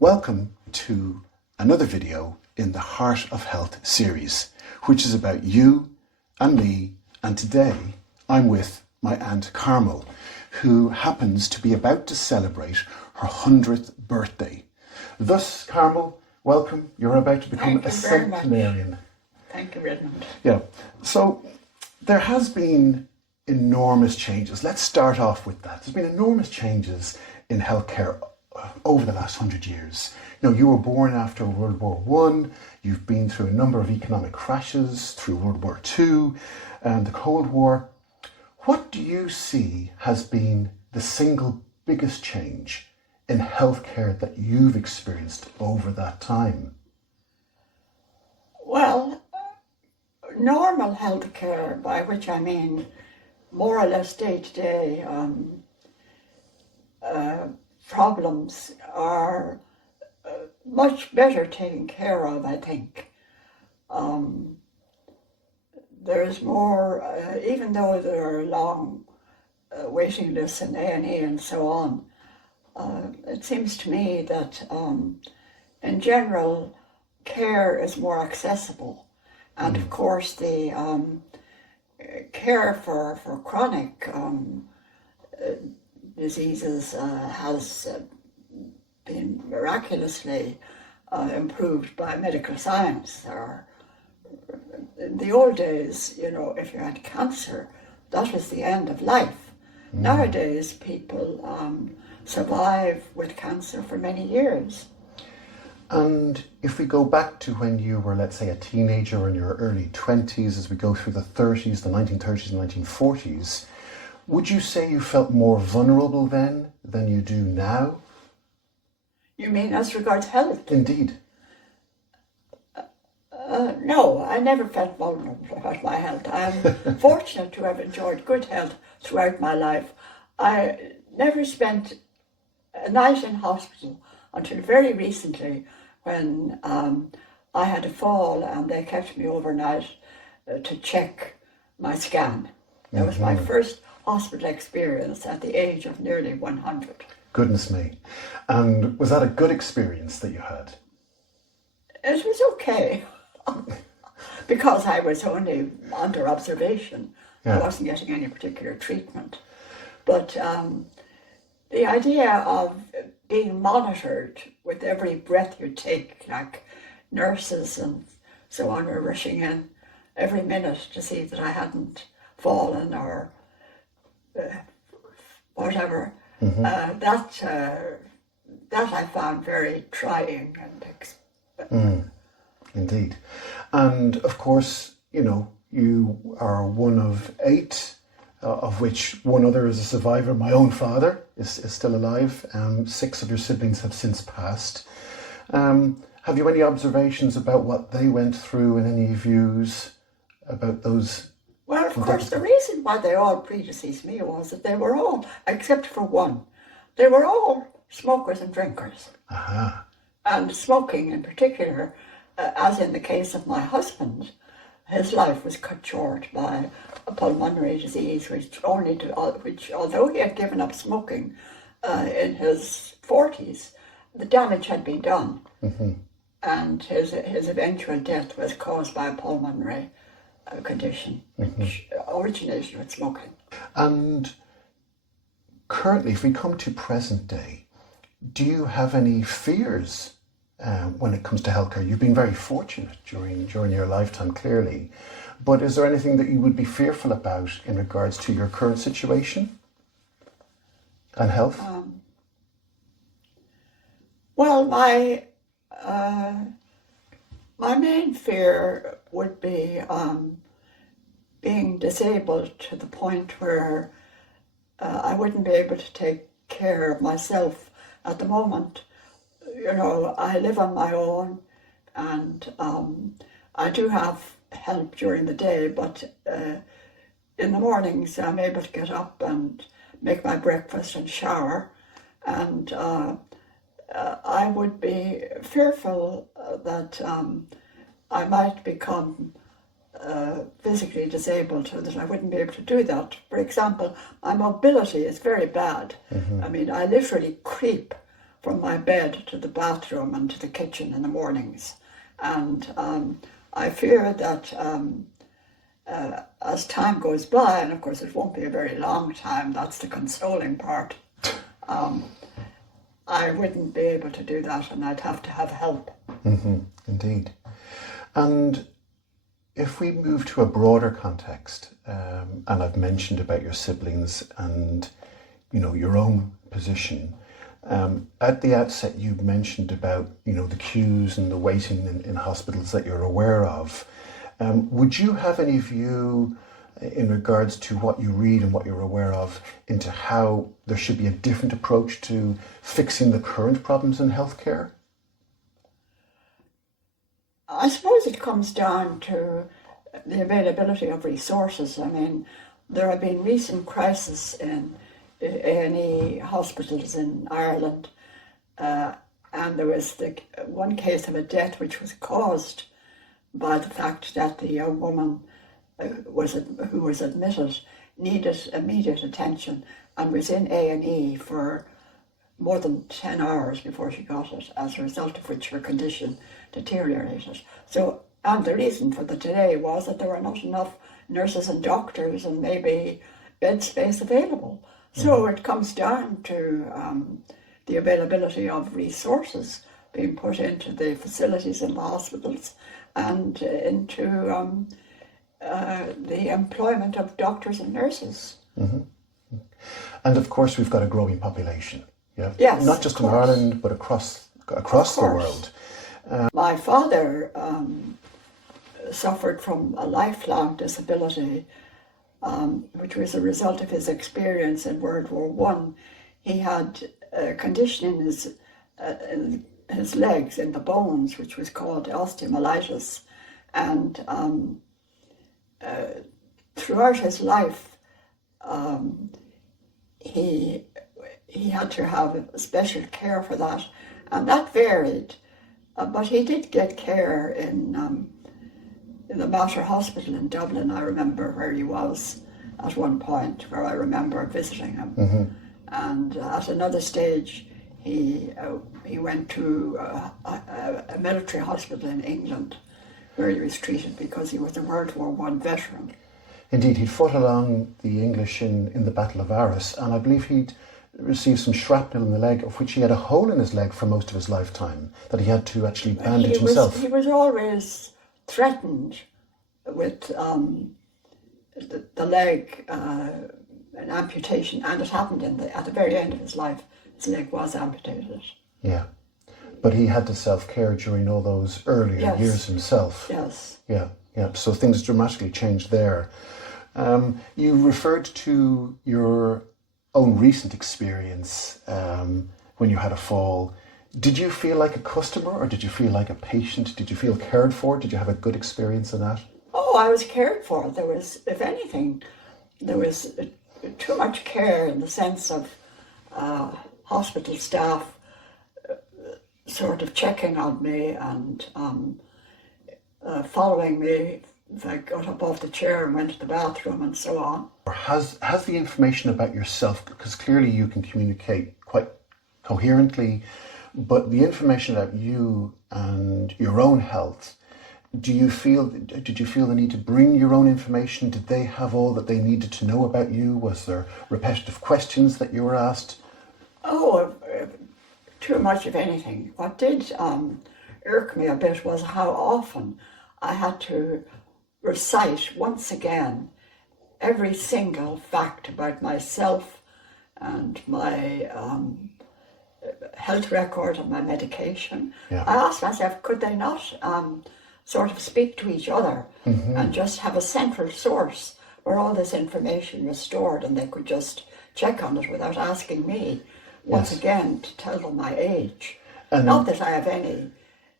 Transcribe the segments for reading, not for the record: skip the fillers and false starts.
Welcome to another video in the Heart of Health series, which is about you and me. And today I'm with my Aunt Carmel, who happens to be about to celebrate her 100th birthday. Thus, Carmel, welcome. You're about to become a centenarian. Thank you, Redmond. Yeah. So there has been enormous changes. Let's start off with that. There's been enormous changes in healthcare over the last 100 years. You were born after World War One. You've been through a number of economic crashes, through World War Two and the Cold War. What do you see has been the single biggest change in healthcare that you've experienced over that time? Well, normal healthcare, by which I mean more or less day-to-day problems, are much better taken care of, I think. There's more, even though there are long waiting lists in A&E and so on, it seems to me that in general care is more accessible. And of course the care for chronic diseases has been miraculously improved by medical science. In the old days, if you had cancer, that was the end of life. Nowadays, people survive with cancer for many years. And if we go back to when you were, let's say, a teenager or in your early 20s, as we go through the 30s, the 1930s and 1940s, would you say you felt more vulnerable then than you do now? You mean as regards health? Indeed. No, I never felt vulnerable about my health. I'm fortunate to have enjoyed good health throughout my life. I never spent a night in hospital until very recently, when I had a fall and they kept me overnight to check my scan. That was my first hospital experience at the age of nearly 100. Goodness me. And was that a good experience that you had? It was okay, because I was only under observation. I wasn't getting any particular treatment. But the idea of being monitored with every breath you take, like nurses and so on were rushing in every minute to see that I hadn't fallen or whatever, that I found very trying and Indeed. And of course, you are one of 8, of which one other is a survivor. My own father is still alive. 6 of your siblings have since passed. Have you any observations about what they went through and any views about those? Well, of course, the reason why they all predeceased me was that they were all, except for one, they were all smokers and drinkers. Aha. And smoking in particular, as in the case of my husband, his life was cut short by a pulmonary disease, which although he had given up smoking in his 40s, the damage had been done. And his eventual death was caused by a pulmonary condition, which originated with smoking. And currently, if we come to present day, do you have any fears when it comes to healthcare? You've been very fortunate during your lifetime, clearly. But is there anything that you would be fearful about in regards to your current situation and health? Well, my main fear would be being disabled to the point where I wouldn't be able to take care of myself. At the moment, I live on my own, and I do have help during the day, but in the mornings I'm able to get up and make my breakfast and shower, and I would be fearful that I might become physically disabled so that I wouldn't be able to do that. For example, my mobility is very bad. I mean, I literally creep from my bed to the bathroom and to the kitchen in the mornings. And I fear that as time goes by, and of course it won't be a very long time, that's the consoling part, I wouldn't be able to do that, and I'd have to have help. Indeed. And if we move to a broader context, and I've mentioned about your siblings and, you know, your own position, at the outset you mentioned about, you know, the queues and the waiting in hospitals that you're aware of. Would you have any view in regards to what you read and what you're aware of into how there should be a different approach to fixing the current problems in healthcare? I suppose it comes down to the availability of resources. I mean, there have been recent crises in A&E hospitals in Ireland, and there was one case of a death which was caused by the fact that the young woman who was admitted needed immediate attention and was in A&E for more than 10 hours before she got it, as a result of which her condition deteriorated. So, and the reason for the delay was that there were not enough nurses and doctors and maybe bed space available. So it comes down to the availability of resources being put into the facilities in the hospitals and into the employment of doctors and nurses. And of course we've got a growing population. Yeah. Yes, not just in Ireland, but across the world. My father suffered from a lifelong disability, which was a result of his experience in World War One. He had a condition in his legs, in the bones, which was called osteomyelitis, and throughout his life, he had to have special care for that, and that varied. But he did get care in the Mater Hospital in Dublin. I remember where he was at one point, where I remember visiting him. And at another stage, he went to a military hospital in England, where he was treated because he was a World War One veteran. Indeed, he fought along the English in the Battle of Arras, and I believe he'd received some shrapnel in the leg, of which he had a hole in his leg for most of his lifetime, that he had to actually bandage himself. He was always threatened with the leg, an amputation, and it happened at the very end of his life. His leg was amputated. Yeah. But he had to self-care during all those earlier years himself. Yes. Yeah. So things dramatically changed there. You referred to your own recent experience when you had a fall. Did you feel like a customer or did you feel like a patient? Did you feel cared for? Did you have a good experience in that? Oh, I was cared for. There was, if anything, there was too much care in the sense of hospital staff sort of checking on me and following me if I got up off the chair and went to the bathroom and so on. Has the information about yourself, because clearly you can communicate quite coherently, but the information about you and your own health, did you feel the need to bring your own information? Did they have all that they needed to know about you? Was there repetitive questions that you were asked? Oh, too much of anything. What did irk me a bit was how often I had to recite once again every single fact about myself and my health record and my medication. Yeah. I asked myself, could they not sort of speak to each other and just have a central source where all this information was stored and they could just check on it without asking me once again to tell them my age. And not that I have any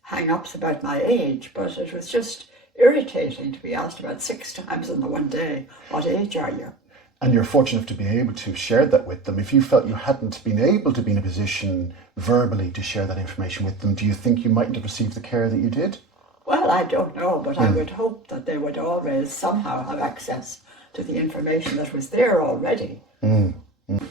hang-ups about my age, but it was just irritating to be asked about 6 times in the one day, what age are you? And you're fortunate to be able to share that with them. If you felt you hadn't been able to be in a position verbally to share that information with them, do you think you mightn't have received the care that you did? Well, I don't know, but I would hope that they would always somehow have access to the information that was there already.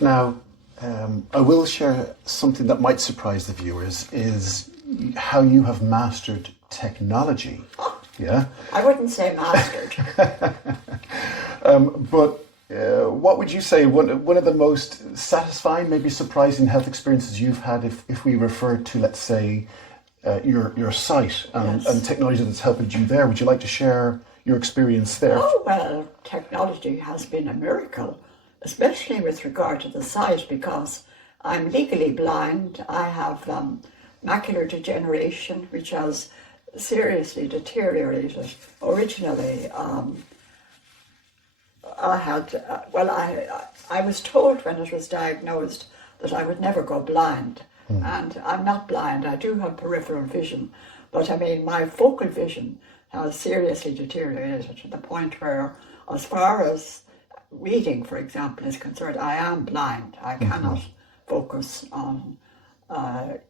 Now, I will share something that might surprise the viewers, is how you have mastered technology. Yeah. I wouldn't say mastered. But what would you say one of the most satisfying, maybe surprising health experiences you've had, if we refer to, let's say, your site and technology that's helped you there? Would you like to share your experience there? Oh, well, technology has been a miracle, especially with regard to the sight, because I'm legally blind. I have macular degeneration, which has seriously deteriorated. Originally, I was told when it was diagnosed that I would never go blind. And I'm not blind. I do have peripheral vision, but I mean, my focal vision has seriously deteriorated to the point where, as far as reading, for example, is concerned, I am blind. I cannot focus on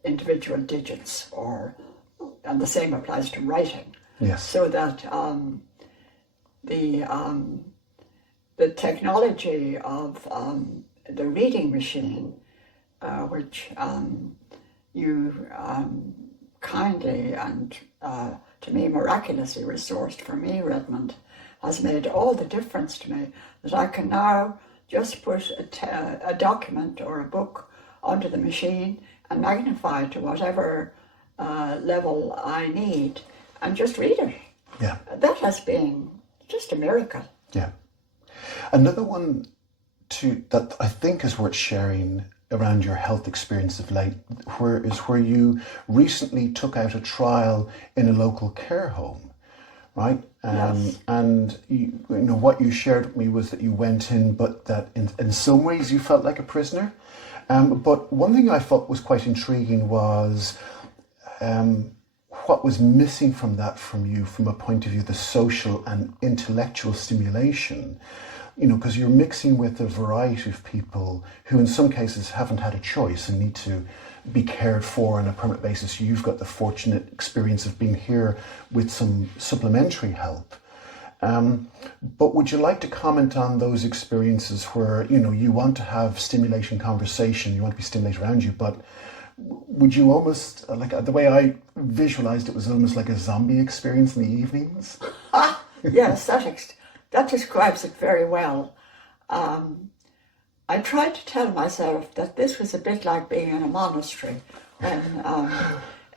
individual digits, and the same applies to writing. Yes. So that the technology of the reading machine, which you kindly and to me miraculously resourced for me, Redmond, has made all the difference to me, that I can now just put a document or a book onto the machine and magnify it to whatever level I need and just read it. Yeah. That has been just a miracle. Yeah. Another one that I think is worth sharing around your health experience of late, where you recently took out a trial in a local care home, right? Yes. And you know what you shared with me was that you went in, but that in some ways you felt like a prisoner. But one thing I thought was quite intriguing was what was missing from that from you, from a point of view, the social and intellectual stimulation. You know, because you're mixing with a variety of people who in some cases haven't had a choice and need to be cared for on a permanent basis. You've got the fortunate experience of being here with some supplementary help. But would you like to comment on those experiences where, you know, you want to have stimulation conversation, you want to be stimulated around you, but would you almost, like the way I visualized it was almost like a zombie experience in the evenings? Yes, that describes it very well. I tried to tell myself that this was a bit like being in a monastery when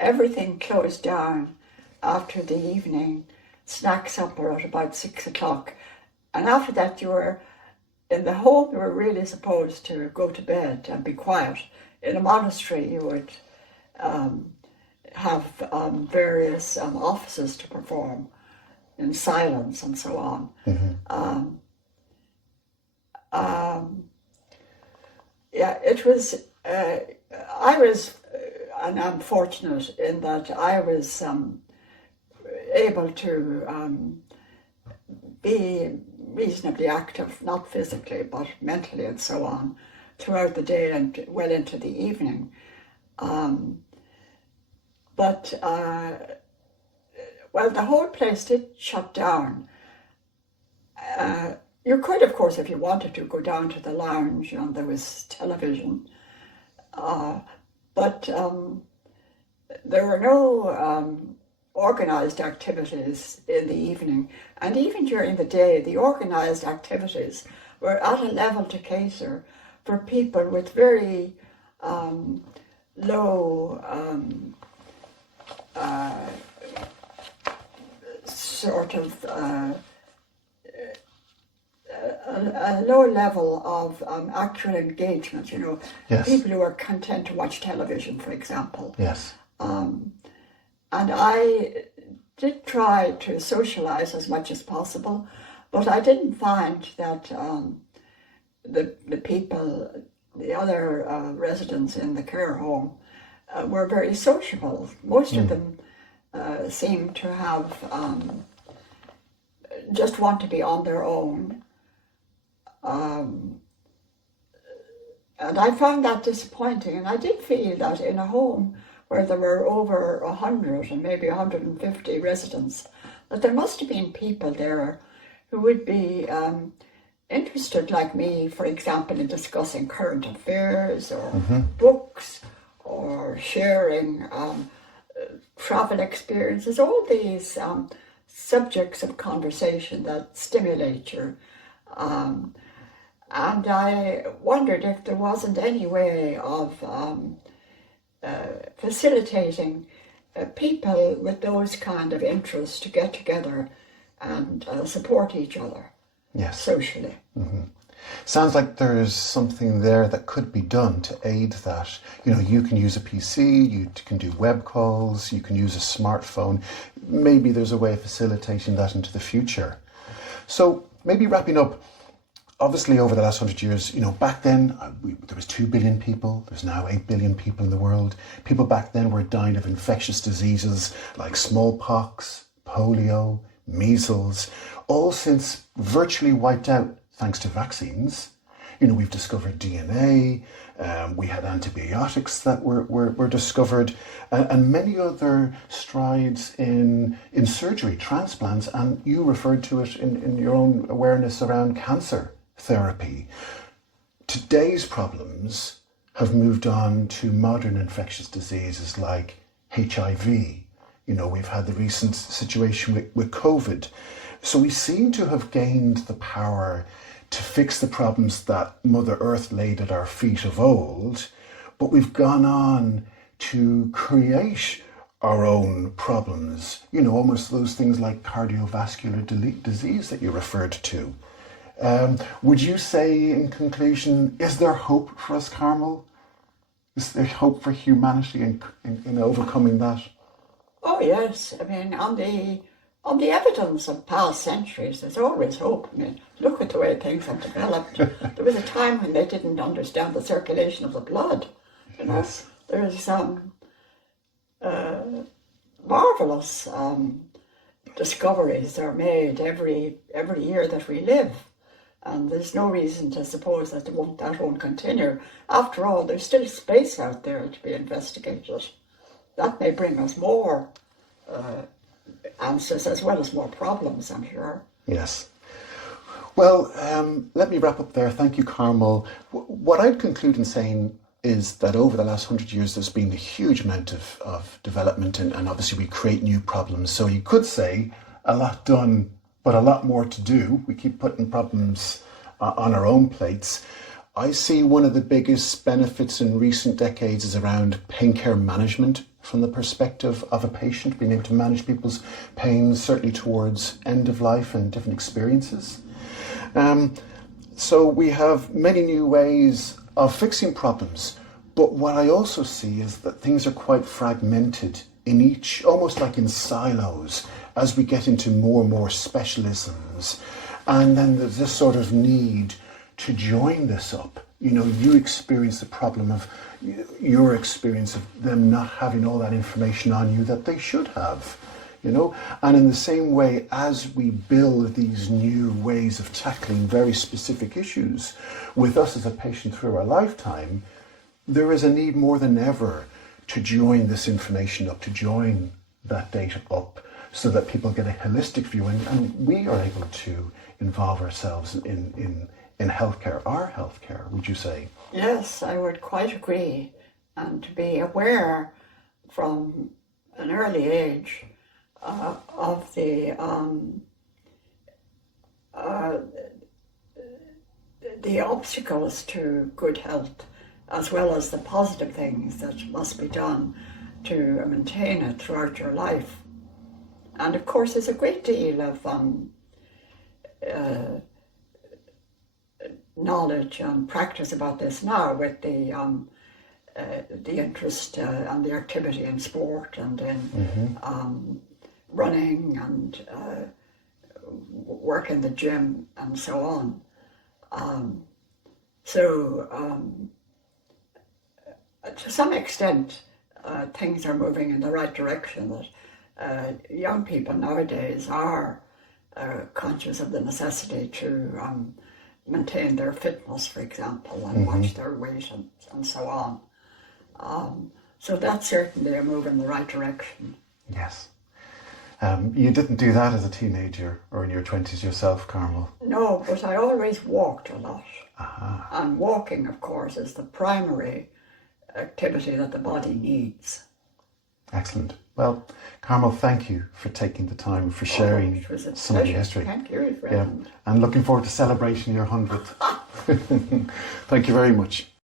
everything closed down after the evening snack supper at about 6 o'clock. And after that, you were in the home, you were really supposed to go to bed and be quiet. In a monastery, you would have various offices to perform in silence and so on. It was, I was, and I'm fortunate in that I was able to be reasonably active, not physically, but mentally and so on, throughout the day and well into the evening. Well, the whole place did shut down. You could, of course, if you wanted to, go down to the lounge and there was television. But there were no organized activities in the evening. And even during the day, the organized activities were at a level to cater for people with very low a low level of actual engagement, you know. Yes. People who are content to watch television, for example. Yes. And I did try to socialize as much as possible, but I didn't find that the people, the other residents in the care home were very sociable. Most of them seemed to have just want to be on their own. And I found that disappointing, and I did feel that in a home where there were over 100 and maybe 150 residents, that there must have been people there who would be interested, like me, for example, in discussing current affairs or books or sharing travel experiences, all these subjects of conversation that stimulate you. And I wondered if there wasn't any way of facilitating people with those kind of interests to get together and support each other Yes. socially. Sounds like there's something there that could be done to aid that. You know, you can use a PC, you can do web calls, you can use a smartphone. Maybe there's a way of facilitating that into the future. So maybe wrapping up, obviously over the last 100 years, you know, back then there was 2 billion people. There's now 8 billion people in the world. People back then were dying of infectious diseases like smallpox, polio, measles, all since virtually wiped out thanks to vaccines. You know, we've discovered DNA, we had antibiotics that were discovered, and many other strides in surgery, transplants, and you referred to it in your own awareness around cancer therapy. Today's problems have moved on to modern infectious diseases like HIV. You know, we've had the recent situation with COVID. So we seem to have gained the power to fix the problems that Mother Earth laid at our feet of old, but we've gone on to create our own problems, you know, almost those things like cardiovascular disease that you referred to. Would you say, in conclusion, is there hope for us, Carmel? Is there hope for humanity in overcoming that? Oh yes, I mean, on the evidence of past centuries, there's always hope. I mean, look at the way things have developed. There was a time when they didn't understand the circulation of the blood. You know, Yes. there's marvelous discoveries are made every year that we live, and there's no reason to suppose that that won't continue. After all, there's still space out there to be investigated. That may bring us more answers as well as more problems, I'm sure. Yes. Well, let me wrap up there. Thank you, Carmel. What I'd conclude in saying is that over the last 100 years, there's been a huge amount of development, and obviously we create new problems. So you could say a lot done, but a lot more to do. We keep putting problems on our own plates. I see one of the biggest benefits in recent decades is around pain care management from the perspective of a patient, being able to manage people's pain, certainly towards end of life and different experiences. So we have many new ways of fixing problems, but what I also see is that things are quite fragmented in each, almost like in silos, as we get into more and more specialisms. And then there's this sort of need to join this up. You know, you experience the problem of your experience of them not having all that information on you that they should have, you know. And in the same way, as we build these new ways of tackling very specific issues with us as a patient through our lifetime, there is a need more than ever to join this information up, to join that data up, so that people get a holistic view, and we are able to involve ourselves in healthcare, our healthcare, would you say? Yes, I would quite agree. And to be aware from an early age of the obstacles to good health, as well as the positive things that must be done to maintain it throughout your life. And of course, there's a great deal of knowledge and practice about this now, with the interest and the activity in sport and in running and work in the gym and so on. To some extent, things are moving in the right direction, that young people nowadays are conscious of the necessity to maintain their fitness, for example, and watch their weight and so on. So that's certainly a move in the right direction. Yes. You didn't do that as a teenager or in your 20s yourself, Carmel. No, but I always walked a lot. And walking, of course, is the primary activity that the body needs. Excellent. Well, Carmel, thank you for taking the time, for sharing It was a some of the pleasure. history. Thank you, friend. And looking forward to celebrating your 100th. Thank you very much.